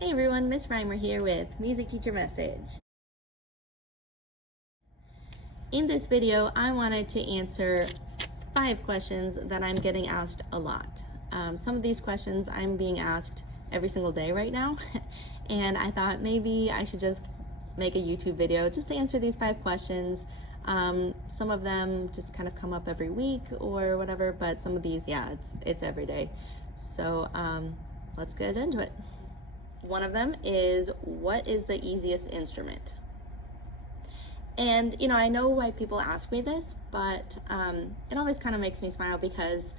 Hey everyone, Miss Reimer here with Music Teacher Message. In this video, I wanted to answer 5 questions that I'm getting asked a lot. Some of these questions I'm being asked every single day right now, and I thought maybe I should just make a YouTube video just to answer these 5 questions. Some of them just kind of come up every week or whatever, but some of these, yeah, it's every day. So let's get into it. One of them is, what is the easiest instrument? And I know why people ask me this, but it always kind of makes me smile because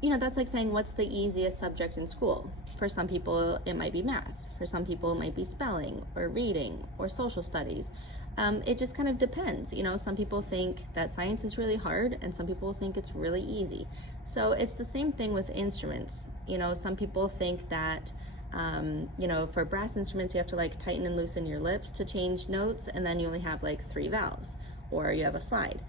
that's like saying, what's the easiest subject in school? For some people it might be math, for some people it might be spelling or reading or social studies. It just kind of depends. Some people think that science is really hard and some people think it's really easy. So it's the same thing with instruments. Some people think that for brass instruments, you have to like tighten and loosen your lips to change notes, and then you only have like 3 valves, or you have a slide.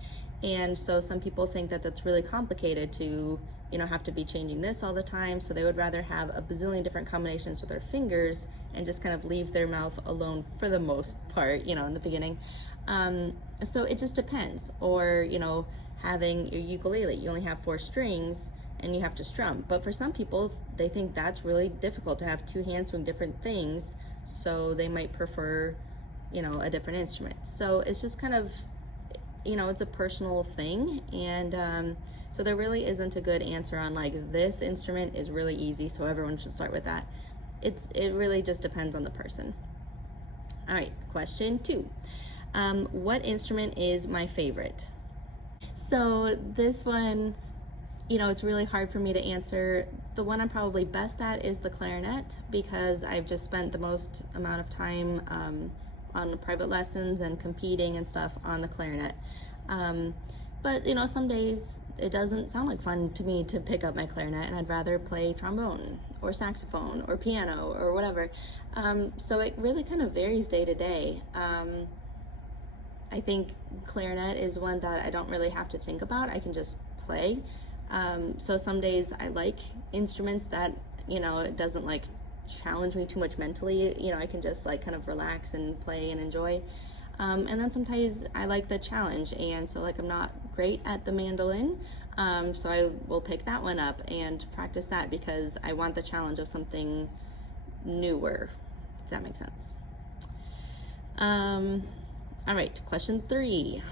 And so some people think that that's really complicated to, have to be changing this all the time. So they would rather have a bazillion different combinations with their fingers and just kind of leave their mouth alone for the most part, in the beginning. So it just depends. Or, having your ukulele, you only have 4 strings and you have to strum. But for some people, they think that's really difficult to have 2 hands doing different things, so they might prefer, a different instrument. So it's just kind of, it's a personal thing, and so there really isn't a good answer on like, this instrument is really easy, so everyone should start with that. It really just depends on the person. All right, question 2. What instrument is my favorite? So this one, it's really hard for me to answer. The one I'm probably best at is the clarinet, because I've just spent the most amount of time on private lessons and competing and stuff on the clarinet. But some days it doesn't sound like fun to me to pick up my clarinet, and I'd rather play trombone or saxophone or piano or whatever. So it really kind of varies day to day. I think clarinet is one that I don't really have to think about. I can just play. So some days I like instruments that, it doesn't like challenge me too much mentally. I can just like kind of relax and play and enjoy. And then sometimes I like the challenge. And so like I'm not great at the mandolin. So I will pick that one up and practice that because I want the challenge of something newer, if that makes sense. All right, question 3.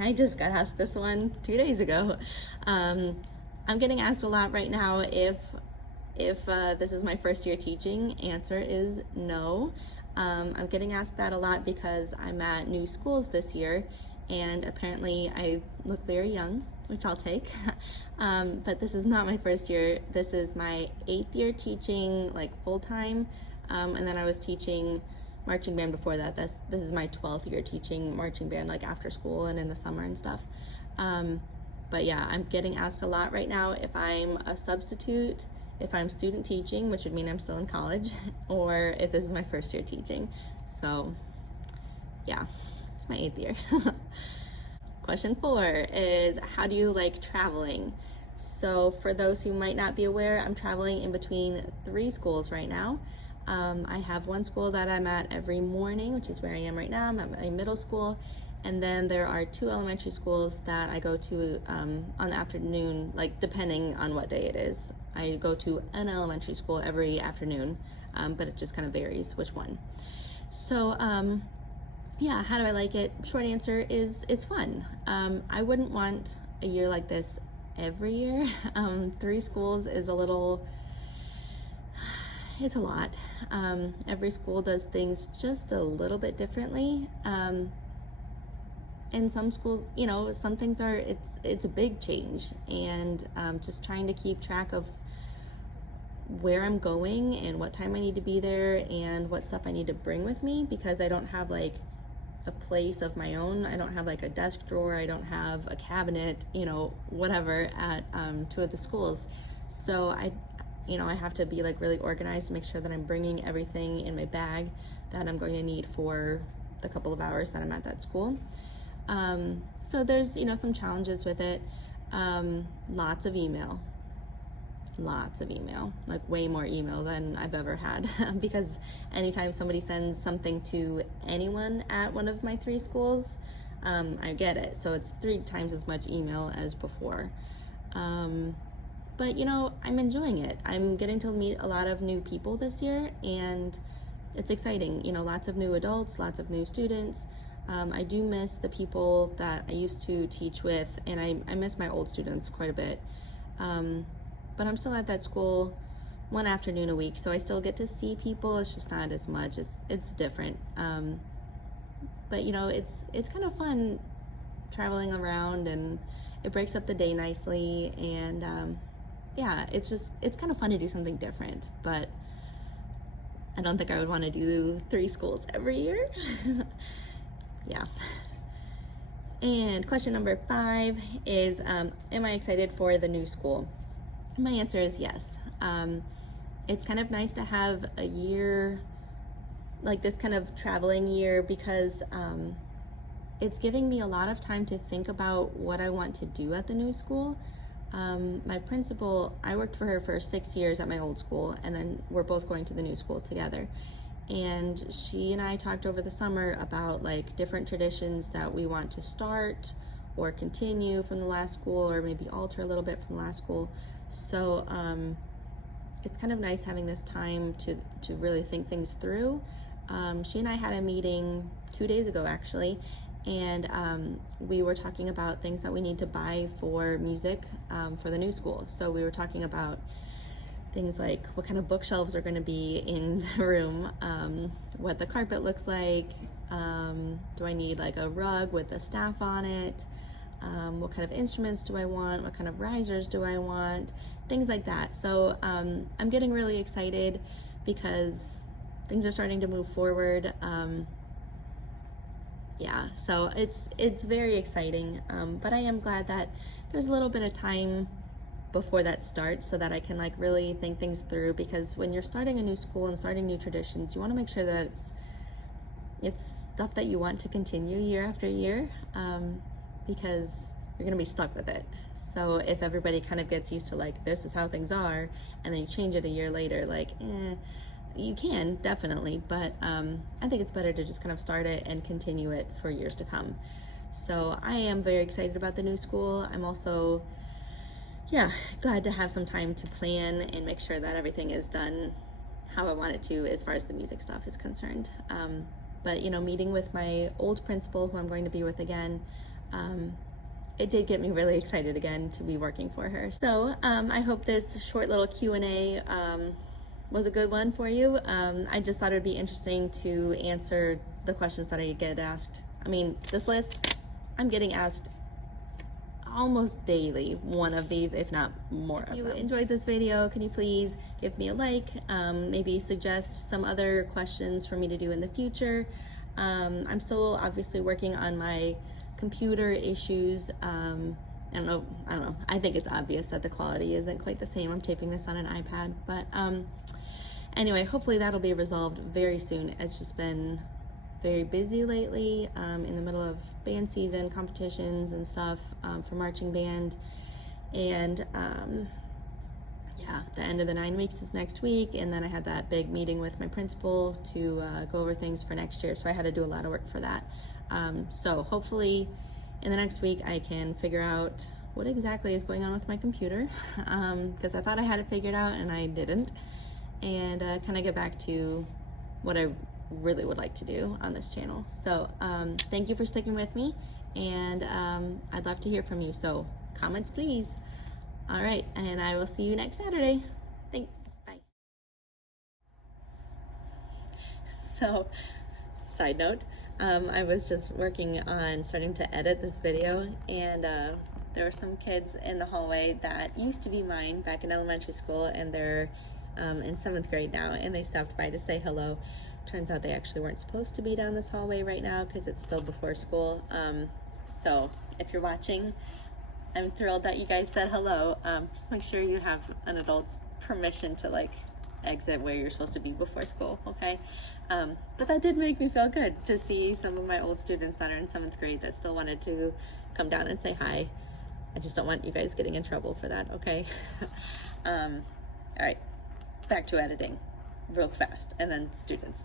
I just got asked this one 2 days ago. I'm getting asked a lot right now if this is my first year teaching. Answer is no. I'm getting asked that a lot because I'm at new schools this year, and apparently I look very young, which I'll take. But this is not my first year. This is my 8th year teaching like full-time, and then I was teaching marching band before that. This is my 12th year teaching marching band, like after school and in the summer and stuff. But yeah, I'm getting asked a lot right now if I'm a substitute, if I'm student teaching, which would mean I'm still in college, or if this is my first year teaching. So yeah, it's my 8th year. Question 4 is, how do you like traveling? So for those who might not be aware, I'm traveling in between 3 schools right now. I have one school that I'm at every morning, which is where I am right now. I'm at my middle school. And then there are 2 elementary schools that I go to on the afternoon, like depending on what day it is. I go to an elementary school every afternoon, but it just kind of varies which one. So yeah, how do I like it? Short answer is it's fun. I wouldn't want a year like this every year. 3 schools is a little... it's a lot. Every school does things just a little bit differently. And some schools, some things are, it's a big change, and just trying to keep track of where I'm going and what time I need to be there and what stuff I need to bring with me, because I don't have like a place of my own. I don't have like a desk drawer. I don't have a cabinet, whatever at 2 of the schools. So I have to be like really organized to make sure that I'm bringing everything in my bag that I'm going to need for the couple of hours that I'm at that school. So there's, some challenges with it. Lots of email. lots of email, like way more email than I've ever had because anytime somebody sends something to anyone at one of my 3 schools, I get it. So it's 3 times as much email as before. But you know, I'm enjoying it. I'm getting to meet a lot of new people this year, and it's exciting. You know, lots of new adults, lots of new students. I do miss the people that I used to teach with, and I miss my old students quite a bit. But I'm still at that school 1 afternoon a week, so I still get to see people. It's just not as much. It's different. But you know, it's kind of fun traveling around, and it breaks up the day nicely. And yeah, it's kind of fun to do something different. But I don't think I would want to do 3 schools every year. Yeah. And question number 5 is, am I excited for the new school? My answer is yes. It's kind of nice to have a year, like this kind of traveling year, because it's giving me a lot of time to think about what I want to do at the new school. My principal, I worked for her for 6 years at my old school, and then we're both going to the new school together. And she and I talked over the summer about like different traditions that we want to start or continue from the last school, or maybe alter a little bit from the last school. So it's kind of nice having this time to really think things through. She and I had a meeting 2 days ago actually, and we were talking about things that we need to buy for music for the new school. So we were talking about things like what kind of bookshelves are going to be in the room, what the carpet looks like, do I need like a rug with a staff on it, what kind of instruments do I want, what kind of risers do I want, things like that. So I'm getting really excited because things are starting to move forward. Yeah, so it's very exciting, but I am glad that there's a little bit of time before that starts so that I can like really think things through, because when you're starting a new school and starting new traditions, you want to make sure that it's stuff that you want to continue year after year, because you're gonna be stuck with it. So if everybody kind of gets used to like, this is how things are, and then you change it a year later, like you can definitely, but I think it's better to just kind of start it and continue it for years to come. So I am very excited about the new school. I'm also glad to have some time to plan and make sure that everything is done how I want it to as far as the music stuff is concerned. But you know, meeting with my old principal, who I'm going to be with again, it did get me really excited again to be working for her. So I hope this short little Q&A was a good one for you. I just thought it would be interesting to answer the questions that I get asked. I mean, this list, I'm getting asked almost daily one of these, if not more of them. If you enjoyed this video, can you please give me a like, maybe suggest some other questions for me to do in the future. I'm still obviously working on my computer issues. I don't know, I think it's obvious that the quality isn't quite the same. I'm taping this on an iPad, but anyway, hopefully that'll be resolved very soon. It's just been very busy lately, in the middle of band season, competitions and stuff for marching band. And yeah, the end of the 9 weeks is next week, and then I had that big meeting with my principal to go over things for next year, so I had to do a lot of work for that. So hopefully in the next week I can figure out what exactly is going on with my computer, because I thought I had it figured out and I didn't, and kind of get back to what I really would like to do on this channel. So thank you for sticking with me, and I'd love to hear from you, so comments please. All right, and I will see you next Saturday. Thanks, bye. So, side note, I was just working on starting to edit this video, and there were some kids in the hallway that used to be mine back in elementary school, and they're in 7th grade now, and they stopped by to say hello. Turns out they actually weren't supposed to be down this hallway right now because it's still before school. So if you're watching, I'm thrilled that you guys said hello. Just make sure you have an adult's permission to like exit where you're supposed to be before school, okay? But that did make me feel good to see some of my old students that are in 7th grade that still wanted to come down and say hi. I just don't want you guys getting in trouble for that, okay? All right, back to editing real fast, and then students.